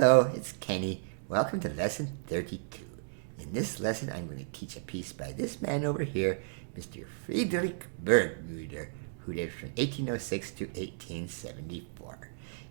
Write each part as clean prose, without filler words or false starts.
Hello, it's Kenny. Welcome to lesson 32. In this lesson, I'm going to teach a piece by this man over here, Mr. Friedrich Burgmuller, who lived from 1806 to 1874.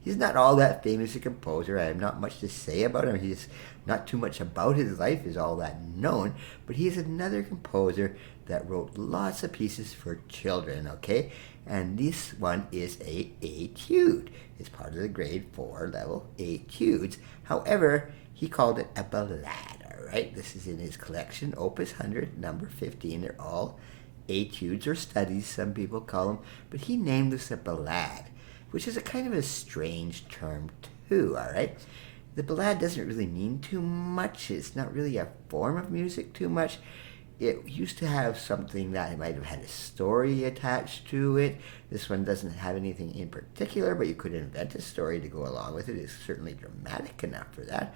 He's not all that famous a composer. I have not much to say about him. He's not too much about his life is all that known, but he's another composer that wrote lots of pieces for children, okay? And this one is a Etude. It's part of the grade 4 level Etudes. However, he called it a ballade, all right? This is in his collection, Opus 100, number 15. They're all Etudes or studies, some people call them, but he named this a ballade, which is a kind of a strange term too, all right? The ballade doesn't really mean too much. It's not really a form of music too much. It used to have something that might have had a story attached to it. This one doesn't have anything in particular, but you could invent a story to go along with it. It's certainly dramatic enough for that,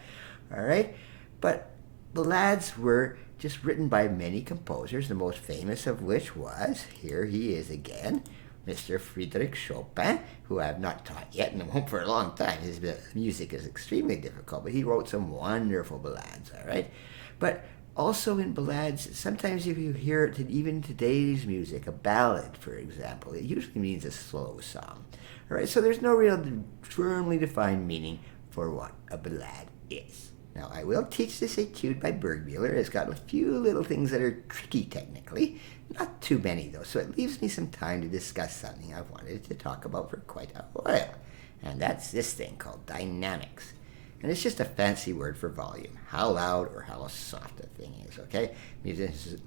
all right? But ballades were just written by many composers, the most famous of which was, here he is again, Mr. Friedrich Chopin, who I have not taught yet and won't for a long time. His music is extremely difficult, but he wrote some wonderful ballades, all right? But also in ballades, sometimes if you hear it in even today's music, a ballad, for example, it usually means a slow song. All right, so there's no real firmly defined meaning for what a ballade is. Now, I will teach this Etude by Burgmuller. It's got a few little things that are tricky technically. Not too many, though, so it leaves me some time to discuss something I've wanted to talk about for quite a while. And that's this thing called dynamics. And it's just a fancy word for volume, how loud or how soft a thing is, okay?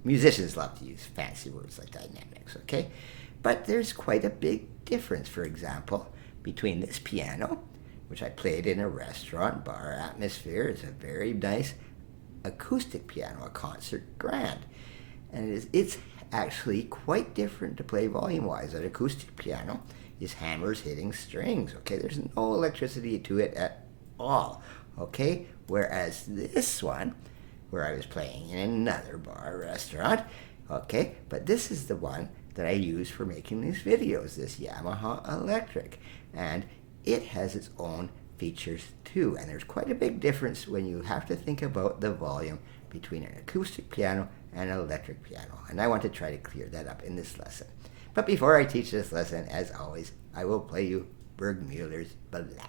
Musicians love to use fancy words like dynamics, okay? But there's quite a big difference, for example, between this piano, which I played in a restaurant bar atmosphere. It's a very nice acoustic piano, a concert grand. And it's actually quite different to play volume-wise. An acoustic piano is hammers hitting strings, okay? There's no electricity to it at all, okay? Whereas this one, where I was playing in another bar restaurant, okay, but this is the one that I use for making these videos, this Yamaha Electric, and it has its own features too, and there's quite a big difference when you have to think about the volume between an acoustic piano and an electric piano, and I want to try to clear that up in this lesson. But before I teach this lesson, as always, I will play you Burgmuller's Ballade.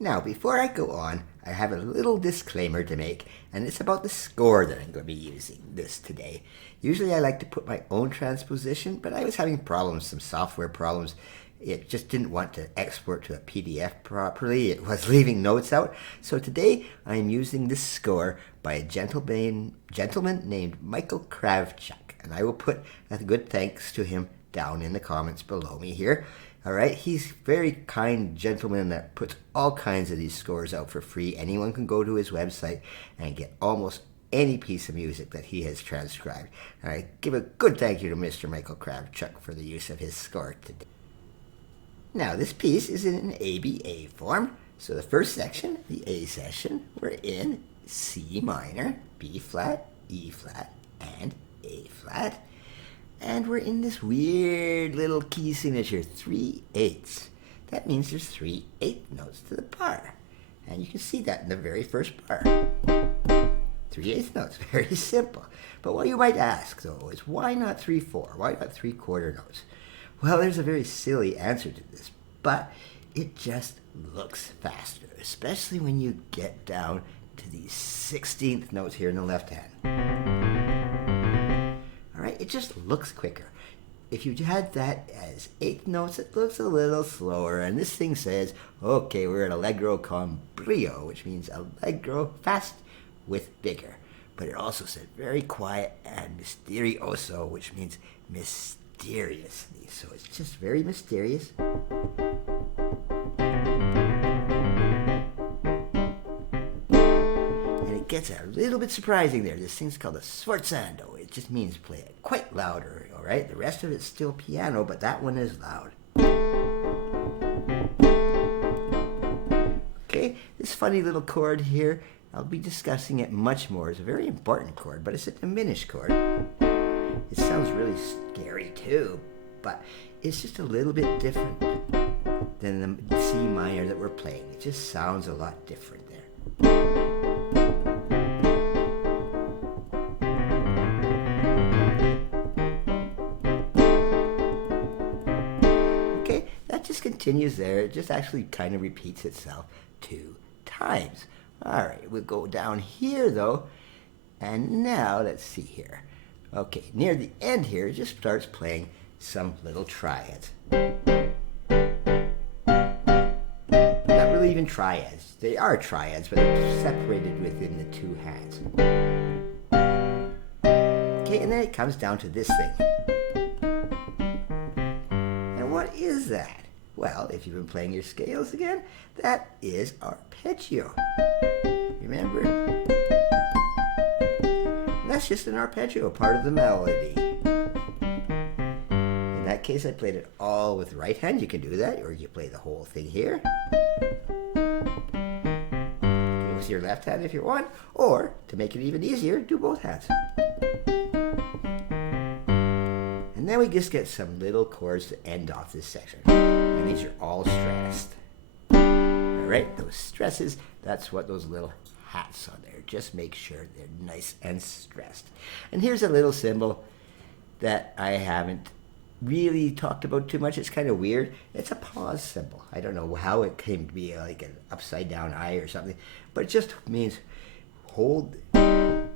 Now, before I go on, I have a little disclaimer to make, and it's about the score that I'm going to be using this today. Usually I like to put my own transposition, but I was having problems, some software problems. It just didn't want to export to a PDF properly. It was leaving notes out. So today I'm using this score by a gentleman named Michael Kravchuk, and I will put a good thanks to him down in the comments below me here. All right, he's a very kind gentleman that puts all kinds of these scores out for free. Anyone can go to his website and get almost any piece of music that he has transcribed. All right, give a good thank you to Mr. Michael Kravchuk for the use of his score today. Now, this piece is in an ABA form. So the first section, the A section, we're in C minor, B flat, E flat, and A flat. And we're in this weird little key signature, 3/8. That means there's 3/8 notes to the bar. And you can see that in the very first bar. 3/8 notes, very simple. But what you might ask, though, is why not 3/4? Why not 3/4 notes? Well, there's a very silly answer to this, but it just looks faster, especially when you get down to these 16th notes here in the left hand. All right, it just looks quicker. If you had that as 8th notes, it looks a little slower, and this thing says, okay, we're at allegro con brio, which means allegro, fast with vigor. But it also said very quiet and misterioso, which means mysteriously. So it's just very mysterious. And it gets a little bit surprising there. This thing's called a sforzando. It just means play it quite louder, all right? The rest of it's still piano, but that one is loud. Okay, this funny little chord here, I'll be discussing it much more. It's a very important chord, but it's a diminished chord. It sounds really scary too, but it's just a little bit different than the C minor that we're playing. It just sounds a lot different there. Okay, that just continues there. It just actually kind of repeats itself 2 times. All right, we'll go down here though, and now let's see here. Okay, near the end here, it just starts playing some little triads. Not really even triads. They are triads, but they're separated within the 2 hands. Okay, and then it comes down to this thing. And what is that? Well, if you've been playing your scales again, that is arpeggio. Remember? That's just an arpeggio, part of the melody. In that case, I played it all with right hand. You can do that, or you play the whole thing here. Do it with your left hand if you want, or to make it even easier, do both hands. And then we just get some little chords to end off this section. And these are all stressed. All right, those stresses, that's what those little hats on there. Just make sure they're nice and stressed. And here's a little symbol that I haven't really talked about too much. It's kind of weird. It's a pause symbol. I don't know how it came to be like an upside down I or something, but it just means hold. All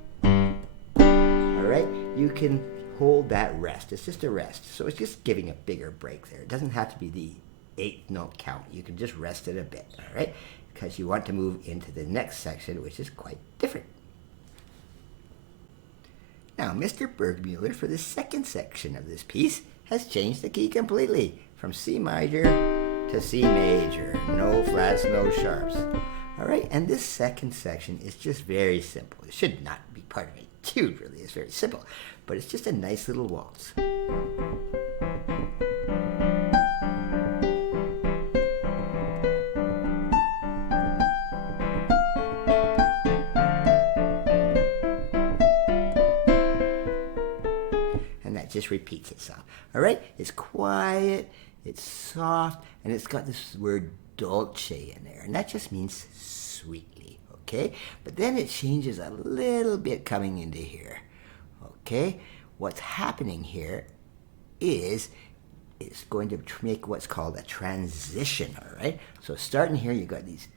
right, you can hold that rest. It's just a rest. So it's just giving a bigger break there. It doesn't have to be the 8th note count. You can just rest it a bit, all right? Because you want to move into the next section, which is quite different. Now, Mr. Burgmuller, for the second section of this piece, has changed the key completely from C major to C major. No flats, no sharps. All right, and this second section is just very simple. It should not be part of an etude, really. It's very simple, but it's just a nice little waltz. Just repeats itself. All right, it's quiet, it's soft, and it's got this word dolce in there, and that just means sweetly. Okay, but then it changes a little bit coming into here. Okay, what's happening here is it's going to make what's called a transition. All right, so starting here, you got these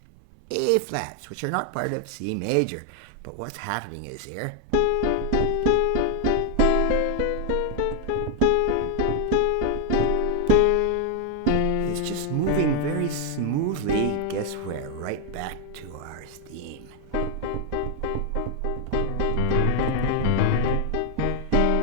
A flats, which are not part of C major, but what's happening is here. Smoothly, guess where? Right back to our theme.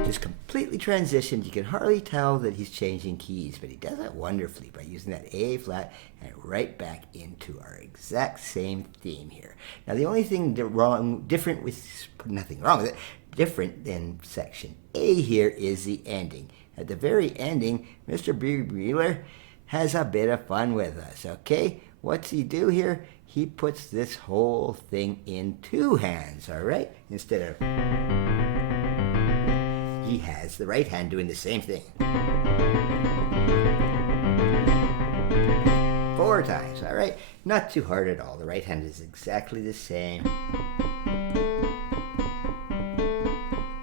Just completely transitioned. You can hardly tell that he's changing keys, but he does it wonderfully by using that A flat and right back into our exact same theme here. Now, the only thing different with, nothing wrong with it, different than section A here is the ending. At the very ending, Mr. Burgmuller has a bit of fun with us, okay? What's he do here? He puts this whole thing in two hands, all right? Instead of, he has the right hand doing the same thing. 4 times, all right? Not too hard at all. The right hand is exactly the same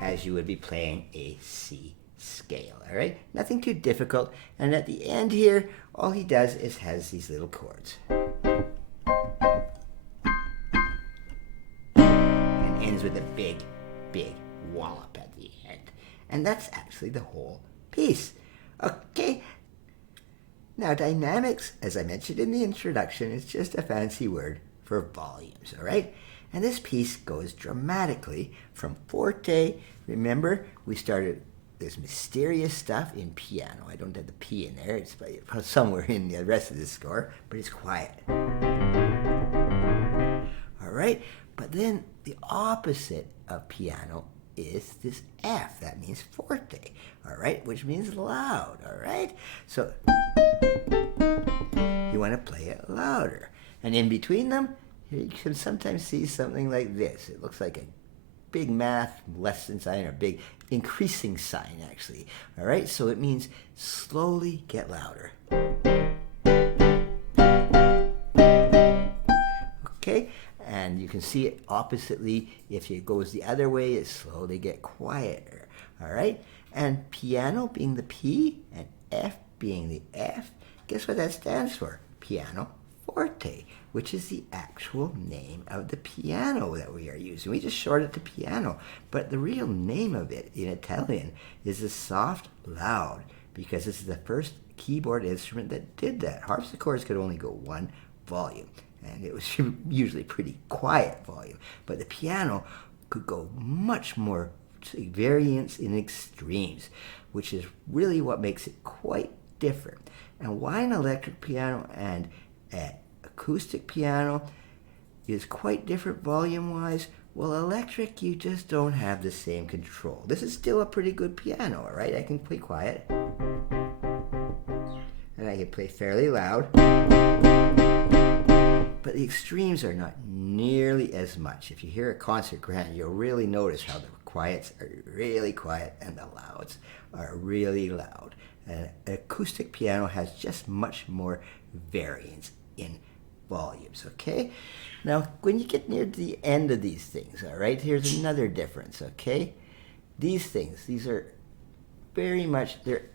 as you would be playing a C scale, all right? Nothing too difficult. And at the end here, all he does is has these little chords. And ends with a big, big wallop at the end. And that's actually the whole piece. Okay? Now, dynamics, as I mentioned in the introduction, is just a fancy word for volumes, all right? And this piece goes dramatically from forte. Remember, we started this mysterious stuff in piano. I don't have the P in there. It's somewhere in the rest of the score, but it's quiet. All right? But then the opposite of piano is this F. That means forte, all right? Which means loud, all right? So you want to play it louder. And in between them, you can sometimes see something like this. It looks like a big math lesson sign, or big increasing sign, actually. All right, so it means slowly get louder. Okay, and you can see it oppositely. If it goes the other way, it slowly get quieter. All right, and piano being the P and F being the F, guess what that stands for? Piano forte, which is the actual name of the piano that we are using. We just short it to piano, but the real name of it in Italian is the soft loud, because this is the first keyboard instrument that did that. Harpsichords could only go one volume, and it was usually pretty quiet volume, but the piano could go much more variants in extremes, which is really what makes it quite different. And why an electric piano and an acoustic piano is quite different volume-wise? Well, electric, you just don't have the same control. This is still a pretty good piano, all right? I can play quiet, and I can play fairly loud, but the extremes are not nearly as much. If you hear a concert grand, you'll really notice how the quiets are really quiet and the louds are really loud. An acoustic piano has just much more variance in volumes, okay? Now, when you get near the end of these things, all right, here's another difference, okay? These things, these are very much, they're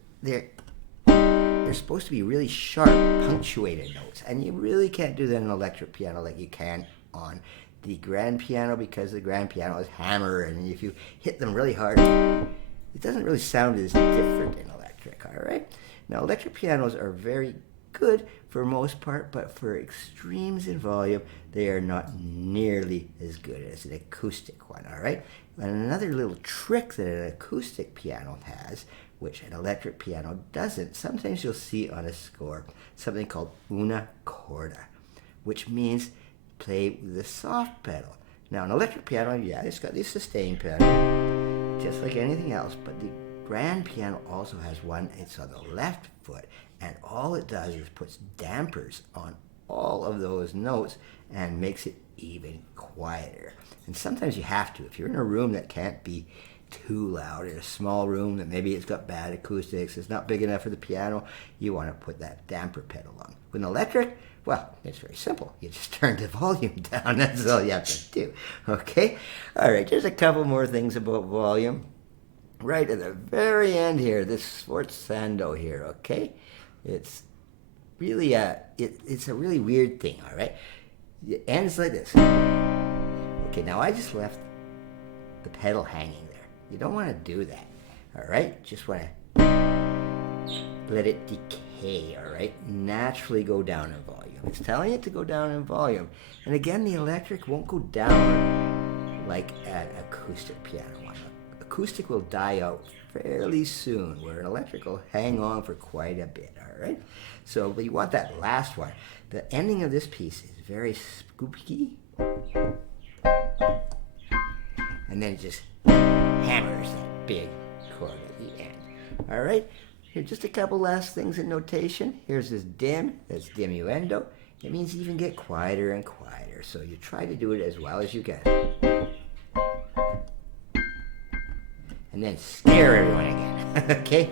supposed to be really sharp, punctuated notes, and you really can't do that in an electric piano like you can on the grand piano, because the grand piano is hammer, and if you hit them really hard, it doesn't really sound as different in electric, all right? Now, electric pianos are very good for most part, but for extremes in volume, they are not nearly as good as an acoustic one, all right? And another little trick that an acoustic piano has, which an electric piano doesn't, sometimes you'll see on a score something called una corda, which means play with the soft pedal. Now, an electric piano, yeah, it's got the sustain pedal, just like anything else, but the grand piano also has one. It's on the left foot, and all it does is puts dampers on all of those notes and makes it even quieter. And sometimes you have to. If you're in a room that can't be too loud, in a small room that maybe it's got bad acoustics, it's not big enough for the piano, you want to put that damper pedal on. With an electric, well, it's very simple. You just turn the volume down. That's all you have to do. Okay? All right, just a couple more things about volume. Right at the very end here, this sforzando here, okay? It's really it's a really weird thing, all right? It ends like this. Okay, now I just left the pedal hanging there. You don't want to do that, all right? Just want to let it decay, all right? Naturally go down in volume. It's telling it to go down in volume. And again, the electric won't go down like an acoustic piano one. acoustic will die out fairly soon, where an electric will hang on for quite a bit, all right? So but you want that last one. The ending of this piece is very squeaky, and then it just hammers that big chord at the end. All right, here's just a couple last things in notation. Here's this dim, that's diminuendo. It means even get quieter and quieter, so you try to do it as well as you can. And then scare everyone again, okay?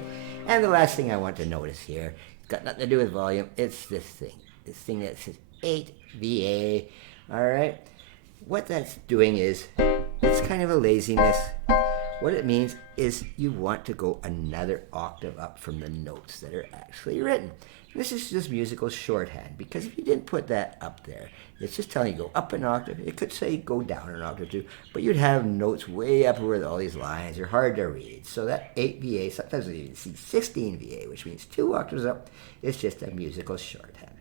And the last thing I want to notice here, it's got nothing to do with volume, it's this thing that says 8 VA, all right? What that's doing is, it's kind of a laziness. What it means is you want to go another octave up from the notes that are actually written. This is just musical shorthand, because if you didn't put that up there, it's just telling you go up an octave. It could say go down an octave too, but you'd have notes way up where all these lines are hard to read. So that 8 VA, sometimes you even see 16 VA, which means 2 octaves up. It's just a musical shorthand.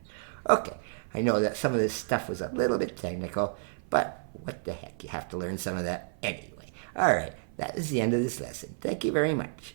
Okay, I know that some of this stuff was a little bit technical, but what the heck, you have to learn some of that anyway. All right, that is the end of this lesson. Thank you very much.